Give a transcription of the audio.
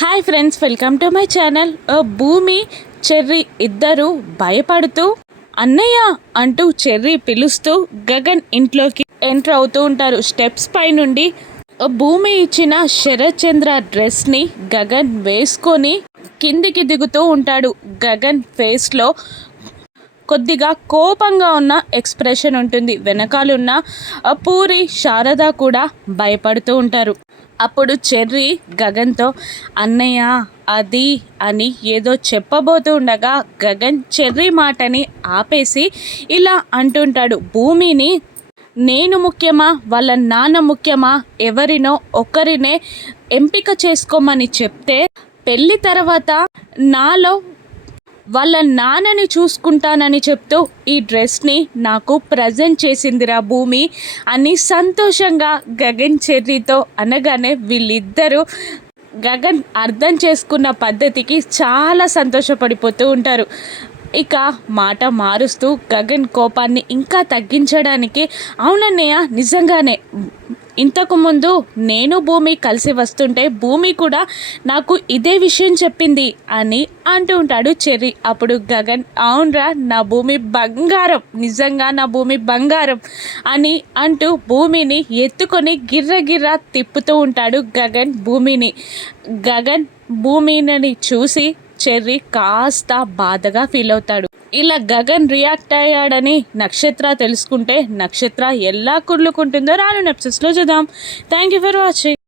Hi friends, welcome to my channel. భూమి cherry ఇద్దరు భయపడుతూ అన్నయ్య అంటూ చెర్రీ పిలుస్తూ గగన్ ఇంట్లోకి ఎంటర్ అవుతూ ఉంటారు. స్టెప్స్ పై నుండి భూమి ఇచ్చిన శరత్చంద్ర డ్రెస్ని గగన్ వేసుకొని కిందికి దిగుతూ ఉంటాడు. గగన్ ఫేస్లో కొద్దిగా కోపంగా ఉన్న ఎక్స్ప్రెషన్ ఉంటుంది. వెనకాలన్న పూరి శారద కూడా భయపడుతూ ఉంటారు. అప్పుడు చెర్రీ గగన్తో అన్నయ్య అది అని ఏదో చెప్పబోతూ ఉండగా గగన్ చెర్రీ మాటని ఆపేసి ఇలా అంటుంటాడు, భూమిని నేను ముఖ్యమా వాళ్ళ నాన్న ముఖ్యమా, ఎవరినో ఒకరినే ఎంపిక చేసుకోమని చెప్తే పెళ్ళి తర్వాత నాలో వాళ్ళ నాన్నని చూసుకుంటానని చెప్తూ ఈ డ్రెస్ని నాకు ప్రజెంట్ చేసిందిరా భూమి అని సంతోషంగా గగన్ చెర్రీతో అనగానే వీళ్ళిద్దరూ గగన్ అర్థం చేసుకున్న పద్ధతికి చాలా సంతోషపడిపోతూ ఉంటారు. ఇక మాట మారుస్తూ గగన్ కోపాన్ని ఇంకా తగ్గించడానికి అవునన్నయ్య నిజంగానే ఇంతకుముందు నేను భూమి కలిసి వస్తుంటే భూమి కూడా నాకు ఇదే విషయం చెప్పింది అని అంటూ ఉంటాడు చెర్రీ. అప్పుడు గగన్ అవునరా నా భూమి బంగారం, నిజంగా నా భూమి బంగారం అని అంటూ భూమిని ఎత్తుకొని గిర్ర తిప్పుతూ ఉంటాడు గగన్ భూమిని. గగన్ భూమిని చూసి చెర్రీ కాస్త బాధగా ఫీల్ అవుతాడు. ఇలా గగన్ రియాక్ట్ అయ్యాడని నక్షత్ర తెలుసుకుంటే నక్షత్ర ఎలా కుళ్ళుకుంటుందో రాను ఎపిసోడ్స్లో చూద్దాం. Thank you for watching.